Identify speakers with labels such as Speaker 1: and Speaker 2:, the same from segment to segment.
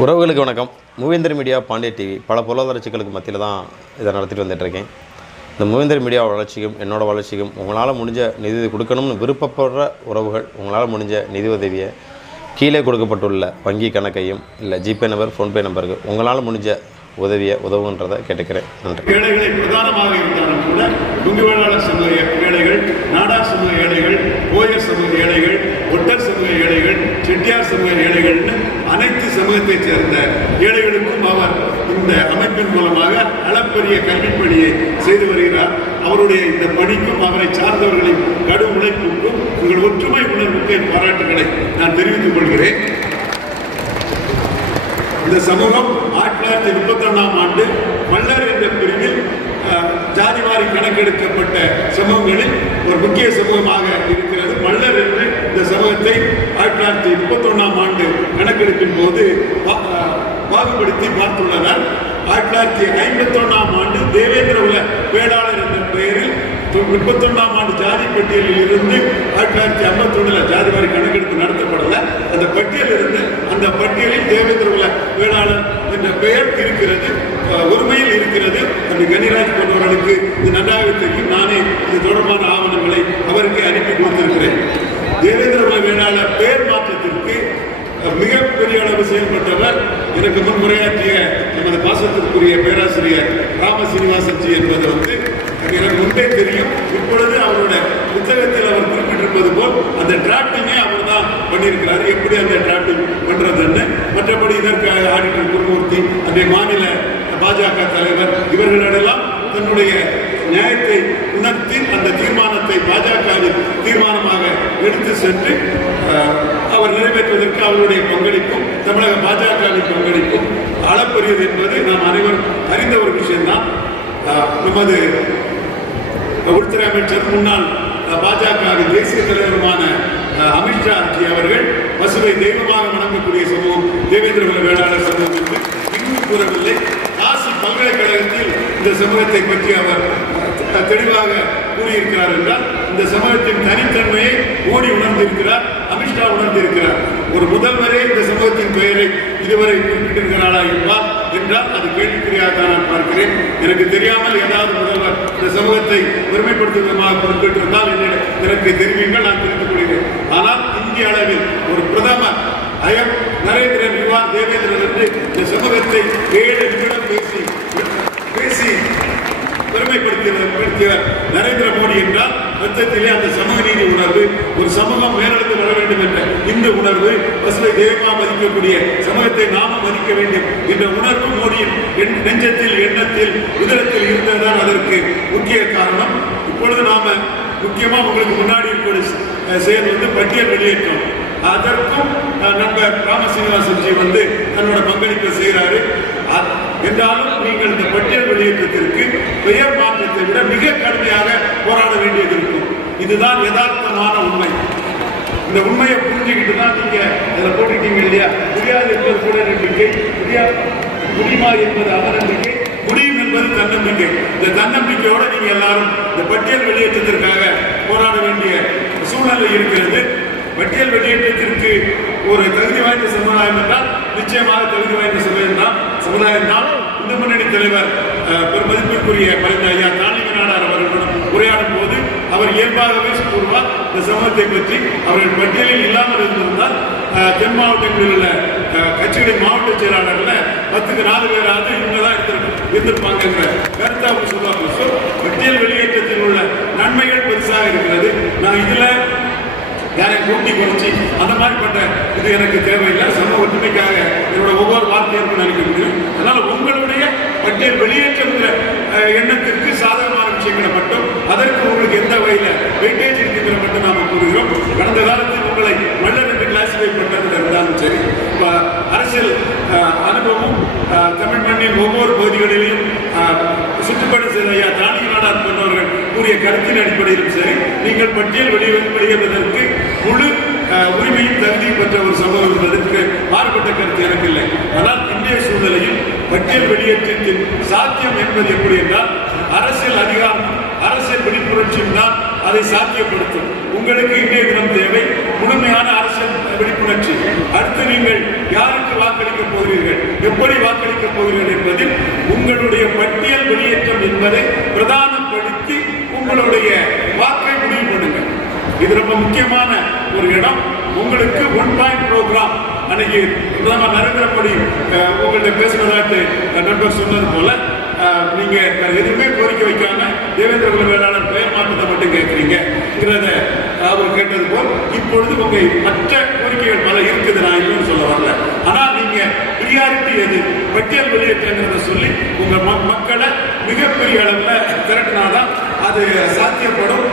Speaker 1: உறவுகளுக்கு வணக்கம். மூவேந்தர் media Pandya TV. பல பொருளாதார சிக்கலுக்கு மத்தியில் தான் இதை நடத்திட்டு வந்துட்டுருக்கேன். இந்த மூவேந்தர் மீடியா வளர்ச்சிக்கும் என்னோடய வளர்ச்சிக்கும் உங்களால் முடிஞ்ச நிதி கொடுக்கணும்னு விருப்பப்படுற உறவுகள் உங்களால் முடிஞ்ச நிதி உதவியை கீழே கொடுக்கப்பட்டுள்ள வங்கி கணக்கையும் இல்லை ஜிபே நம்பர் ஃபோன்பே நம்பருக்கு உங்களால் முடிஞ்ச உதவிய உதவுன்றதை கேட்டுக்கிறேன். நன்றி.
Speaker 2: ஏழைகளை பிரதானமாக இருந்தாலும் கூட குங்குவேளாளர் சமூக ஏழைகள் நாடார் சமூக ஏழைகள் கோயர் சமூக ஏழைகள் ஒட்டர் சமூக ஏழைகள் செட்டியார் சமூக ஏழைகள்னு அனைத்து சமூகத்தைச் சேர்ந்த ஏழைகளுக்கும் அவர் இந்த அமைப்பின் மூலமாக அளப்பரிய கல்விப்பணியை செய்து வருகிறார். அவருடைய இந்த பணிக்கும் அவரை சார்ந்தவர்களின் கடும் உழைப்புக்கும் உங்கள் ஒற்றுமை உணர்வுக்கு பாராட்டுகளை நான் தெரிவித்துக் கொள்கிறேன். இந்த சமூகம் ஆயிரத்தி தொள்ளாயிரத்தி முப்பத்தி ஒன்றாம் ஆண்டு மல்லர் என்ற பிரிவில் ஜாதி ஜாதிவாரி கணக்கெடுக்கப்பட்ட சமூகங்களில் ஒரு முக்கிய சமூகமாக இருக்கிறது. மல்லர் என்று இந்த சமூகத்தை ஆயிரத்தி தொள்ளாயிரத்தி முப்பத்தி ஒன்றாம் ஆண்டு கணக்கெடுப்பின் போது பாகுபடுத்தி பார்த்துள்ளனர். ஆயிரத்தி தொள்ளாயிரத்தி ஐம்பத்தி ஒன்றாம் ஆண்டு தேவேந்திர உல வேளாளர் என்ற பெயரில் முப்பத்தொன்னாம் ஆண்டு ஜாதி பட்டியலில் இருந்து ஆயிரத்தி தொள்ளாயிரத்தி ஐம்பத்தி ஒன்றில் ஜாதி வாரி கணக்கெடுப்பு நடத்தப்படல. அந்த பட்டியலில் இருந்து அந்த பட்டியலில் தேவேந்திர குல வேளாளர் என்ற பெயர் இருக்கிறது உரிமையில் ஒருமையில் இருக்கிறது. அந்த கனிராஜ் போன்றவர்களுக்கு இது நன்றாக தெரியும். நானே இது தொடர்பான ஆவணங்களை அவருக்கு அனுப்பி கொடுத்திருக்கிறேன். தேவேந்திர குல வேளாளர் பெயர் மாற்றத்திற்கு மிகப்பெரிய அளவு செயல்பட்டவர் எனக்கு முன்முறையாற்றிய நமது பாசத்திற்குரிய பேராசிரியர் ராம சீனிவாசன்ஜி என்பது வந்து எனக்கு முன்பே தெரியும். இப்பொழுது அவருடைய புத்தகத்தில் அவர் குறிப்பிட்டிருப்பது போல் அந்த டிராப்டிங்கே அவர் பண்ணியிருக்கிறார். எப்படி அந்த டிராப்டிங் பண்றதுன்னு மற்றபடி இதற்காக ஆடிட்டர் குருமூர்த்தி அந்த மாநில பாஜக தலைவர் இவர்களிடெல்லாம் தன்னுடைய நியாயத்தை உணர்த்தி அந்த தீர்மானத்தை பாஜகவின் தீர்மானமாக எடுத்து சென்று அவர் நிறைவேற்றுவதற்கு அவருடைய பங்களிப்பும் தமிழக பாஜகவின் பங்களிப்பும் அளப்பரியது என்பது நாம் அனைவரும் அறிந்த ஒரு விஷயம்தான். நமது உள்துறை அமைச்சர் முன்னாள் பாஜகவின் தேசிய தலைவருமான அமித்ஷா ஜி அவர்கள் பசுவை தெய்வமாக வணங்கக்கூடிய சமூகம் தேவேந்திர குல வேளாளர் சமூகம் என்று இன்னும் கூறவில்லை. காசி பல்கலைக்கழகத்தில் இந்த சமூகத்தை பற்றி அவர் தெளிவாக கூறியிருக்கிறார் என்றால் இந்த சமூகத்தின் தனித்தன்மையை மோடி உணர்ந்திருக்கிறார் அமித்ஷா உணர்ந்திருக்கிறார். ஒரு முதல்வரே இந்த சமூகத்தின் பெயரை இதுவரை குறிப்பிட்டிருக்கிறாரா என்பார் என்றால் அது கேள்விக்குறியாக நான் பார்க்கிறேன். எனக்கு தெரியாமல் ஏதாவது முதல்வர் இந்த சமூகத்தை பெருமைப்படுத்தும் விதமாக குறிப்பிட்டிருந்தால் என்னிடம் எனக்கு தெரிவிங்கள் நான் தெரிந்து கொள்கிறேன். ஆனால் இந்திய அளவில் ஒரு பிரதமர் அயம் நரேந்திரன் யுவா தேவேந்திரன் என்று இந்த சமூகத்தை ஏழு நிமிடம் பேசி பேசி பெருமைப்படுத்திய நரேந்திர மோடி என்றால் மொத்தத்திலே அந்த சமூக நீதி உணர்வு ஒரு சமூகம் மேலெடுத்து வர வேண்டும் என்ற இந்த உணர்வு பசுமை தேவமா மதிக்கக்கூடிய சமூகத்தை நாமும் மதிக்க வேண்டும் என்ற உணர்வு மோடியின் எண்- நெஞ்சத்தில் எண்ணத்தில் உதரத்தில் இருந்ததுதான் அதற்கு முக்கிய காரணம். இப்பொழுது நாம முக்கியமா உங்களுக்கு முன்னாடி இருக்கிற செயல் வந்து பட்டியல் வெளியேற்றம். அதற்கும் அஹ், ராம சீனிவாசன்ஜி வந்து தன்னோட பங்களிப்பை செய்கிறாரு என்றாலும் நீங்கள் இந்த பட்டியல் வெளியேற்றத்திற்கு பெயர் மாற்றத்தை விட மிக கடுமையாக போராட வேண்டியது இருக்கும். இதுதான் யதார்த்தமான உண்மை. இந்த உண்மையை புரிஞ்சுக்கிட்டு தான் நீங்க இதில் போட்டுட்டீங்க இல்லையா? முடியாது என்பது கூட நம்பிக்கை முடியாது முடியுமா என்பது அவநம்பிக்கை முடியும் என்பது தன்னம்பிக்கை. இந்த தன்னம்பிக்கையோட நீங்க எல்லாரும் இந்த பட்டியல் வெளியேற்றத்திற்காக போராட வேண்டிய சூழ்நிலை இருக்கிறது. பட்டியல் வெளியேற்றத்திற்கு ஒரு தகுதி வாய்ந்த சமுதாயம் என்றால் நிச்சயமாக தகுதி வாய்ந்த சமுதாயம் தான். சமுதாயம் தான். இந்த முன்னணி தலைவர் அஹ், பெருமதிப்பிற்குரிய மறைந்த ஐயா தாலிக நாடார் அவர்களுடன் உரையாடும் போது அவர் இயல்பாகவே கூறுவார் இந்த சமூகத்தை பற்றி அவர்கள் பட்டியலில் இல்லாமல் இருந்திருந்தால் தென் மாவட்டங்களில் உள்ள கட்சிகளின் மாவட்ட செயலாளர்கள் பத்துக்கு நாலு பேராவது இவங்க தான் இருந்திருக்கும் இருந்திருப்பாங்கிற கருத்தை அவங்க சொல்லுவாங்க. ஸோ பட்டியல் வெளியேற்றத்தில் உள்ள நன்மைகள் பெருசாக இருக்கிறது. நான் இதுல யாரை கூட்டி குறைச்சி அந்த மாதிரிப்பட்ட இது எனக்கு தேவையில்லை. சமூக ஒற்றுமைக்காக என்னோட ஒவ்வொரு வார்த்தையும் நினைக்க முடியும். அதனால உங்களுடைய பட்டியல் வெளியேற்றங்கிற எண்ணத்திற்கு சாதக விஷயங்களை மட்டும் அதற்கு உங்களுக்கு எந்த வகையில வெயிட்டேஜ் இருக்குங்கிற மட்டும் நாம கூறுகிறோம். கடந்த காலத்தில் உங்களை மல்லர் என்று கிளாசிஃபை பண்றதுல இருந்தாலும் சரி இப்போ அரசியல் அனுபவம் தமிழ் மண்ணின் ஒவ்வொரு பகுதிகளிலும் அஹ், சுற்றுப்பயணம் செய்த ஐயா தானிய நாடார் போன்றவர்கள் கூறிய கருத்தின் அடிப்படையிலும் சரி நீங்கள் பட்டியல் வெளியே வெளியேறுவதற்கு முழு உரிமையும் தகுதியும் பெற்ற ஒரு சம்பவம் என்பதற்கு மாறுபட்ட கருத்து எனக்கு இல்லை. ஆனால் இன்றைய சூழ்நிலையில் பட்டியல் வெளியேற்றத்தின் சாத்தியம் என்பது எப்படி என்றால் அரசியல் அதிகாரம் அரசியல் விழிப்புணர்ச்சியும் தான் அதை சாத்தியப்படுத்தும். உங்களுக்கு இன்றைய தினம் தேவை. முழுமையான அரசியல் விழிப்புணர்ச்சி. அடுத்து நீங்கள் யாருக்கு வாக்களிக்க போகிறீர்கள்? எப்படி வாக்களிக்கப் போகிறீர்கள் என்பதில் உங்களுடைய பட்டியல் வெளியேற்றம் என்பதை பிரதானப்படுத்தி உங்களுடைய வாக்கை முடிவு பண்ணுங்கள். இது ரொம்ப முக்கியமான ஒரு இடம். உங்களுக்கு ஒன் பாயிண்ட் ப்ரோக்ராம் அன்னைக்கு பிரதமர் நரேந்திர மோடி உங்கள்கிட்ட பேசுவதாக நண்பர் சொன்னது போல நீங்கள் நீங்க எதுவுமே கோரிக்கை வைக்காம தேவேந்திர குல வேளாளர் பெயர் மாற்றத்தை மட்டும் கேட்கறீங்கிறத அவர் கேட்டது போல் இப்பொழுது உங்க மற்ற கோரிக்கைகள் பல இருக்குது நான் இல்லைன்னு சொல்ல வரல. ஆனால் நீங்க பிரியாரிட்டி எது? பட்டியல் வெளியேற்றங்கிறத சொல்லி உங்க ம- மக்களை மிகப்பெரிய அளவில் திரட்டினாதான் அது சாத்தியப்படும்.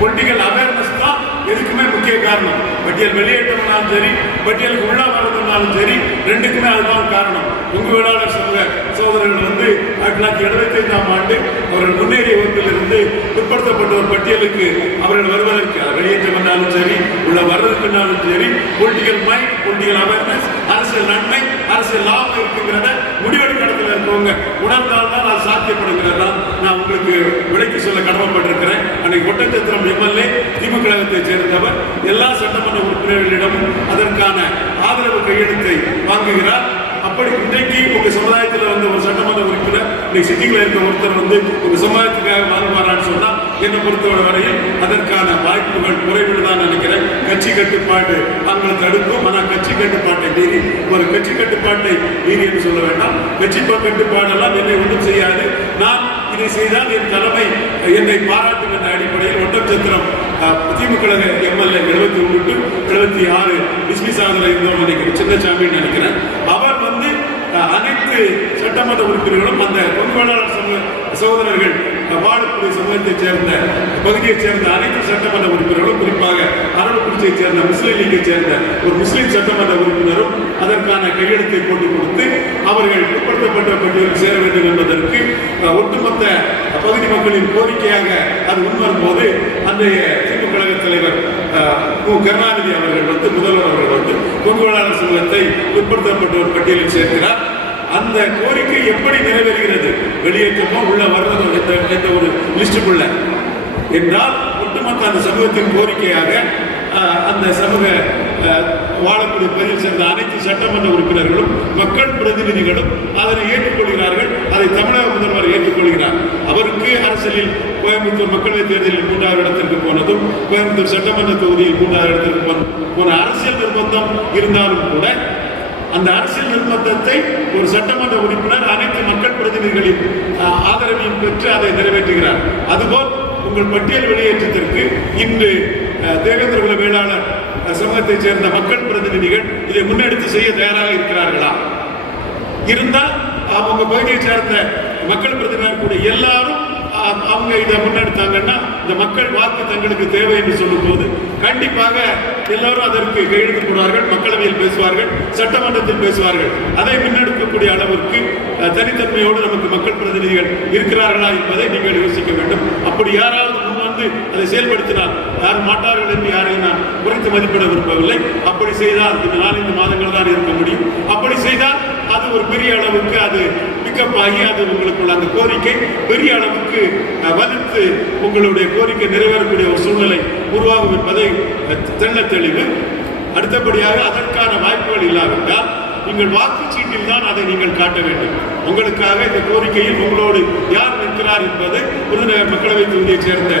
Speaker 2: பொலிட்டிக்கல் அவேர்னஸ் தான் எதுக்குமே முக்கிய காரணம். பட்டியல் வெளியேற்றம்னாலும் சரி பட்டியலுக்கு உள்ள வர்றதுனாலும் சரி ரெண்டுக்குமே அதுதான் காரணம். உங்க வேளாளர் சமூக சகோதரர்கள் வந்து ஆயிரத்தி தொள்ளாயிரத்தி எழுபத்தி ஐந்தாம் ஆண்டு அவர்கள் முன்னேறிய வகுப்பிலிருந்து பிற்படுத்தப்பட்ட ஒரு பட்டியலுக்கு அவர்கள் வருவதற்கு வெளியேற்ற வெளியேற்றம் சரி உள்ள வர்றதுக்குனாலும் சரி பொலிட்டிக்கல் மைண்ட் பொலிட்டிக்கல் அவேர்னஸ் அரசியல் நன்மை அரசியல் லாபம் இருக்குங்கிறத முடிவெடுக்க இடத்துல இருக்கவங்க உணர்ந்தால்தான் அது சாத்தியப்படுகிறதா நான் உங்களுக்கு விலைக்கு சொல்ல கடமைப்பட்டிருக்கிறேன். அன்னைக்கு ஒட்டச்சத்திரம் எம்எல்ஏ திமுக சேர்ந்தவர். எல்லா சட்டமன்ற உறுப்பினர்களிடமும் அதற்கான ஆதரவு கையெழுத்தை வாங்குகிறார். அப்படி இன்றைக்கு உங்க சமுதாயத்தில் வந்து ஒரு சட்டமன்ற உறுப்பினர் இன்னைக்கு சிட்டியில் இருக்க ஒருத்தர் வந்து உங்க சமுதாயத்துக்காக வாங்குவாரான்னு சொன்னா என்னை பொறுத்தவரை வரையில் அதற்கான வாய்ப்புகள் குறைவில் தான் நினைக்கிறேன். கட்சி கட்டுப்பாடு தாங்களை தடுக்கும். ஆனால் கட்சி கட்டுப்பாட்டை மீறி ஒரு கட்சி கட்டுப்பாட்டை மீறி என்று சொல்ல வேண்டாம். கட்சி கட்டுப்பாடெல்லாம் என்னை ஒன்றும் செய்யாது. நான் இதை செய்தால் என் தலைமை என்னை பாராட்டும் என்ற அடிப்படையில் ஒட்டச்சத்திரம் திமுக எம்எல்ஏ எழுபத்தி ஒன்று டு எழுபத்தி ஆறு டிஸ்மிஸ் சாதனை இருந்தவர் நினைக்கிறேன் சின்னசாமின்னு நினைக்கிறேன். அவர் வந்து அனைத்து சட்டமன்ற உறுப்பினர்களும் அந்த பொதுவாளர் சகோதரர்கள் வாழக்கூடிய சமூகத்தைச் சேர்ந்த பகுதியைச் சேர்ந்த அனைத்து சட்டமன்ற உறுப்பினர்களும் குறிப்பாக அரவக்குறிச்சியைச் சேர்ந்த முஸ்லீம் லீக்கைச் சேர்ந்த ஒரு முஸ்லீம் சட்டமன்ற உறுப்பினரும் அதற்கான கையெழுத்தை போட்டு கொடுத்து அவர்கள் பிற்படுத்தப்பட்ட பட்டியலில் சேர வேண்டும் என்பதற்கு ஒட்டுமொத்த பகுதி மக்களின் கோரிக்கையாக அது முன்வரும் போது அன்றைய திமுக கழக தலைவர் மு. கருணாநிதி அவர்கள் வந்து முதல்வர் அவர்கள் வந்து பொதுவாளர் சமூகத்தை உட்படுத்தப்பட்ட ஒரு பட்டியலில் சேர்க்கிறார். அந்த கோரிக்கை எப்படி நிறைவேறுகிறது? வெளியேற்றமோ உள்ள வர்றது என்ற ஒரு லிஸ்டுக்குள்ள என்றால் ஒட்டுமொத்த அந்த சமூகத்தின் கோரிக்கையாக அஹ், அந்த சமூக வாழக்கூடிய பகுதியில் சேர்ந்த அனைத்து சட்டமன்ற உறுப்பினர்களும் மக்கள் பிரதிநிதிகளும் அதனை ஏற்றுக்கொள்கிறார்கள். அதை தமிழக முதல்வர் ஏற்றுக்கொள்கிறார். அவருக்கு அரசியலில் கோயம்புத்தூர் மக்களவைத் தேர்தலில் மூன்றாவது இடத்திற்கு போனதும் கோயம்புத்தூர் சட்டமன்ற தொகுதியில் மூன்றாவது இடத்திற்கு போன அரசியல் நிர்பந்தம் இருந்தாலும் கூட அந்த அரசியல் நிர்பந்தத்தை ஒரு சட்டமன்ற உறுப்பினர் அனைத்து மக்கள் பிரதிநிதிகளின் ஆதரவையும் பெற்று அதை நிறைவேற்றுகிறார். அதுபோல் உங்கள் பட்டியல் வெளியேற்றத்திற்கு இன்று தேவேந்திர குல வேளாளர் சமூகத்தைச் சேர்ந்த மக்கள் பிரதிநிதிகள் இதை முன்னெடுத்து செய்ய தயாராக இருக்கிறார்களா? இருந்தால் அவங்க பகுதியை சேர்ந்த மக்கள் பிரதிநிதிகள் கூட எல்லாரும் அவங்க இதை முன்னெடுத்தாங்கன்னா இந்த மக்கள் வாக்கு தங்களுக்கு தேவை என்று சொல்லும்போது கண்டிப்பாக எல்லாரும் அதற்கு கையெழுத்து போடுவார்கள் மக்களவையில் பேசுவார்கள் சட்டமன்றத்தில் பேசுவார்கள். அதை முன்னெடுக்கக்கூடிய அளவிற்கு தனித்தன்மையோடு நமக்கு மக்கள் பிரதிநிதிகள் இருக்கிறார்களா என்பதை நீங்கள் யோசிக்க வேண்டும். அப்படி யாராவது அதை செயல்படுத்தினார் யாரும் மாட்டார்கள் என்று யாரையும் நான் குறைத்து மதிப்பிட விரும்பவில்லை. அப்படி செய்தால் இந்த நாலஞ்சு மாதங்கள் தான் இருக்க முடியும். அப்படி செய்தால் அது ஒரு பெரிய அளவுக்கு அது பிக்கப் ஆகி அது உங்களுக்குள்ள அந்த கோரிக்கை பெரிய அளவுக்கு வலுத்து உங்களுடைய கோரிக்கை நிறைவேறக்கூடிய ஒரு சூழ்நிலை உருவாகும் என்பதை அஹ், தெள்ள தெளிவு. அடுத்தபடியாக அதற்கான வாய்ப்புகள் இல்லாவிட்டால் நீங்கள் வாக்குச்சீட்டில் தான் அதை நீங்கள் காட்ட வேண்டும். உங்களுக்காக இந்த கோரிக்கையில் உங்களோடு யார் நிற்கிறார் என்பது விருதுநகர் மக்களவை தொகுதியைச் சேர்ந்த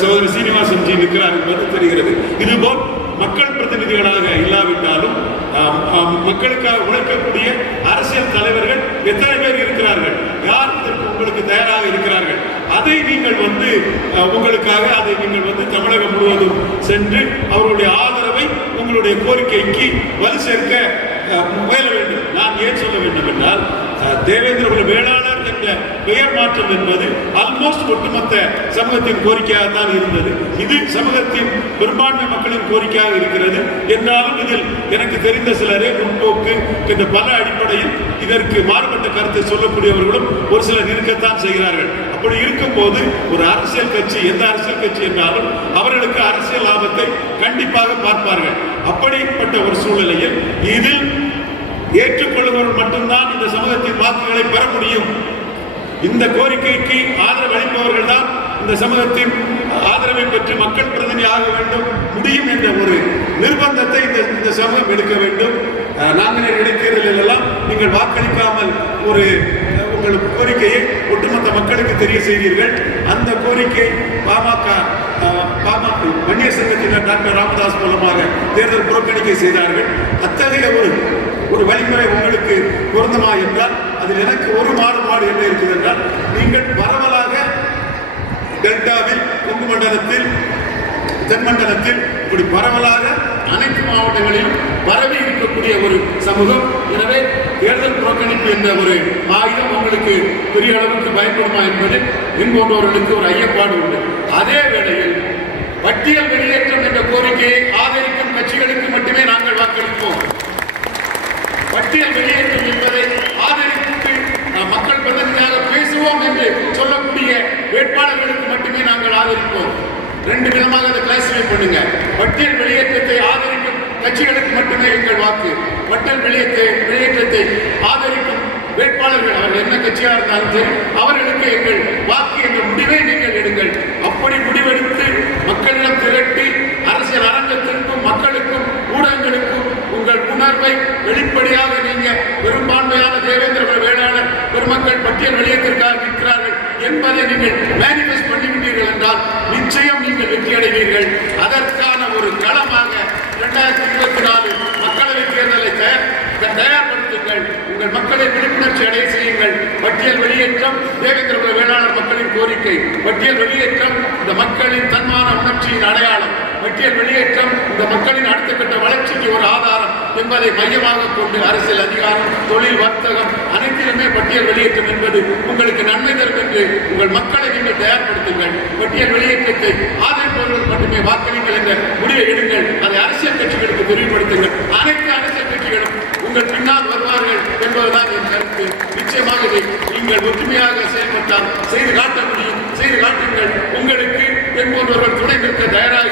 Speaker 2: சகோதரி சீனிவாசன் ஜி நிற்கிறார் என்பது தெரிகிறது. இதுபோல் மக்கள் பிரதிநிதிகளாக இல்லாவிட்டாலும் மக்களுக்காக உழைக்கக்கூடிய அரசியல் தலைவர்கள் எத்தனை பேர் இருக்கிறார்கள்? யார் இதற்கு உங்களுக்கு தயாராக இருக்கிறார்கள்? அதை நீங்கள் வந்து உங்களுக்காக அதை நீங்கள் வந்து தமிழகம் முழுவதும் சென்று அவருடைய ஆதரவை உங்களுடைய கோரிக்கைக்கு வலு சேர்க்க முயல வேண்டும். நான் ஏன் சொல்ல வேண்டும் என்றால் தேவேந்திர வேளாண் ஏற்பட்ட பெயர் மாற்றம் என்பது ஆல்மோஸ்ட் ஒட்டுமொத்த சமூகத்தின் கோரிக்கையாக தான் இருந்தது. இது சமூகத்தின் பெரும்பான்மை மக்களின் கோரிக்கையாக இருக்கிறது. என்றாலும் இதில் எனக்கு தெரிந்த சிலரே முன்போக்கு என்ற பல அடிப்படையில் இதற்கு மாறுபட்ட கருத்தை சொல்லக்கூடியவர்களும் ஒரு சிலர் இருக்கத்தான் செய்கிறார்கள். அப்படி இருக்கும் போது ஒரு அரசியல் கட்சி எந்த அரசியல் கட்சி என்றாலும் அவர்களுக்கு அரசியல் லாபத்தை கண்டிப்பாக பார்ப்பார்கள். அப்படிப்பட்ட ஒரு சூழ்நிலையில் இதில் ஏற்றுக்கொள்பவர்கள் மட்டும்தான் இந்த சமூகத்தின் வாக்குகளை பெற முடியும். இந்த கோரிக்கைக்கு ஆதரவு அளிப்பவர்கள் தான் இந்த சமூகத்தின் ஆதரவை பெற்று மக்கள் பிரதிநிதி ஆக வேண்டும். முடியும் என்ற ஒரு நிர்பந்தத்தை இந்த இந்த சமூகம் எடுக்க வேண்டும். நாங்கள் நாங்குநேர் இடைத்தேர்தலில் எல்லாம் நீங்கள் வாக்களிக்காமல் ஒரு உங்கள் கோரிக்கையை ஒட்டுமொத்த மக்களுக்கு தெரிய செய்தீர்கள் அந்த கோரிக்கை பாமக பாமக வன்னியர் சங்கத்தினர் டாக்டர் ராமதாஸ் மூலமாக தேர்தல் புறக்கணிக்கை செய்தார்கள். அத்தகைய ஒரு ஒரு வழிமுறை உங்களுக்கு பொருந்தமா என்றால் அதில் எனக்கு ஒரு மாறுபாடு என்ன என்றால் நீங்கள் பரவலாக டெல்டாவில் கொங்கு மண்டலத்தில் தென்மண்டலத்தில் இப்படி பரவலாக அனைத்து மாவட்டங்களிலும் பரவி இருக்கக்கூடிய ஒரு சமூகம். எனவே தேர்தல் புறக்கணிப்பு என்ற ஒரு ஆயுதம் உங்களுக்கு பெரிய அளவுக்கு பயன்படுமா என்பது என்போன்றவர்களுக்கு ஒரு ஐயப்பாடு உண்டு. அதே வேளையில் பட்டியல் வெளியேற்றம் என்ற கோரிக்கையை ஆதரிக்கும் கட்சிகளுக்கு மட்டுமே நாங்கள் வாக்களிப்போம். பட்டியல் வெளியேற்றம் என்பதை ஆதரித்து நாம் மக்கள் செய்வோம் என்று சொல்லக்கூடிய வேட்பாளர்களுக்கு மட்டுமே நாங்கள் ஆதரிப்போம். ரெண்டு விதமாக அதை கிளாசிஃபை பண்ணுங்க. பட்டியல் வெளியேற்றத்தை ஆதரிக்கும் கட்சிகளுக்கு மட்டுமே எங்கள் வாக்கு. பட்டியல் வெளியேற்ற வெளியேற்றத்தை ஆதரிக்கும் வேட்பாளர்கள் அவர்கள் என்ன கட்சியாக இருந்தாலும் சரி அவர்களுக்கு எங்கள் வாக்கு என்ற முடிவை நீங்கள் எடுங்கள். அப்படி முடிவெடுத்து மக்களிடம் திரட்டி அரசியல் அரங்கத்திற்கும் மக்களுக்கும் ஊடகங்களுக்கும் உங்கள் உணர்வை வெளிப்படையாக நீங்க பெரும்பான்மையான தேவேந்திர குல வேளாளர் பட்டியல் வெளியேற்றிருக்கார் என்பதை நீங்கள் மேனிஃபெஸ்ட் பண்ணிவிட்டீர்கள் என்றால் நிச்சயம் நீங்கள் வெற்றி அடைவீர்கள் அதற்கான ஒரு களமாக இரண்டாயிரத்தி இருபத்தி நாலு மக்களவை தேர்தலை தயார் தயார்படுத்துங்கள். உங்கள் மக்களை விழிப்புணர்ச்சி அடைய செய்யுங்கள். பட்டியல் வெளியேற்றம் தேவேந்திர குல வேளாளர் மக்களின் கோரிக்கை. பட்டியல் வெளியேற்றம் இந்த மக்களின் தன்மான உணர்ச்சியின் அடையாளம். பட்டியல் வெளியேற்றம் இந்த மக்களின் அடுத்த கட்ட வளர்ச்சிக்கு ஒரு ஆதாரம். என்பதை மையமாக கொண்டு அரசியல் அதிகாரம் தொழில் வர்த்தகம் அனைத்திலுமே பட்டியல் வெளியேற்றம் என்பது உங்களுக்கு நன்மை தரும் என்று உங்கள் மக்களை நீங்கள் தயார்படுத்துங்கள். பட்டியல் வெளியேற்றத்தை ஆதரிப்பவர்கள் மட்டுமே வாக்களிங்கள் என்ற முடிவை எடுங்கள். அதை அரசியல் கட்சிகளுக்கு விரிவுபடுத்துங்கள். அனைத்து அரசியல் கட்சிகளும் உங்கள் பின்னால் வருவார்கள் என்பதுதான் என் கருத்து. நிச்சயமாக இதை நீங்கள் ஒற்றுமையாக செயல்பட்டால் செய்து காட்ட முடியும். செய்து காட்டுங்கள். உங்களுக்கு பெண் போன்றவர்கள் துணை நிற்க தயாராக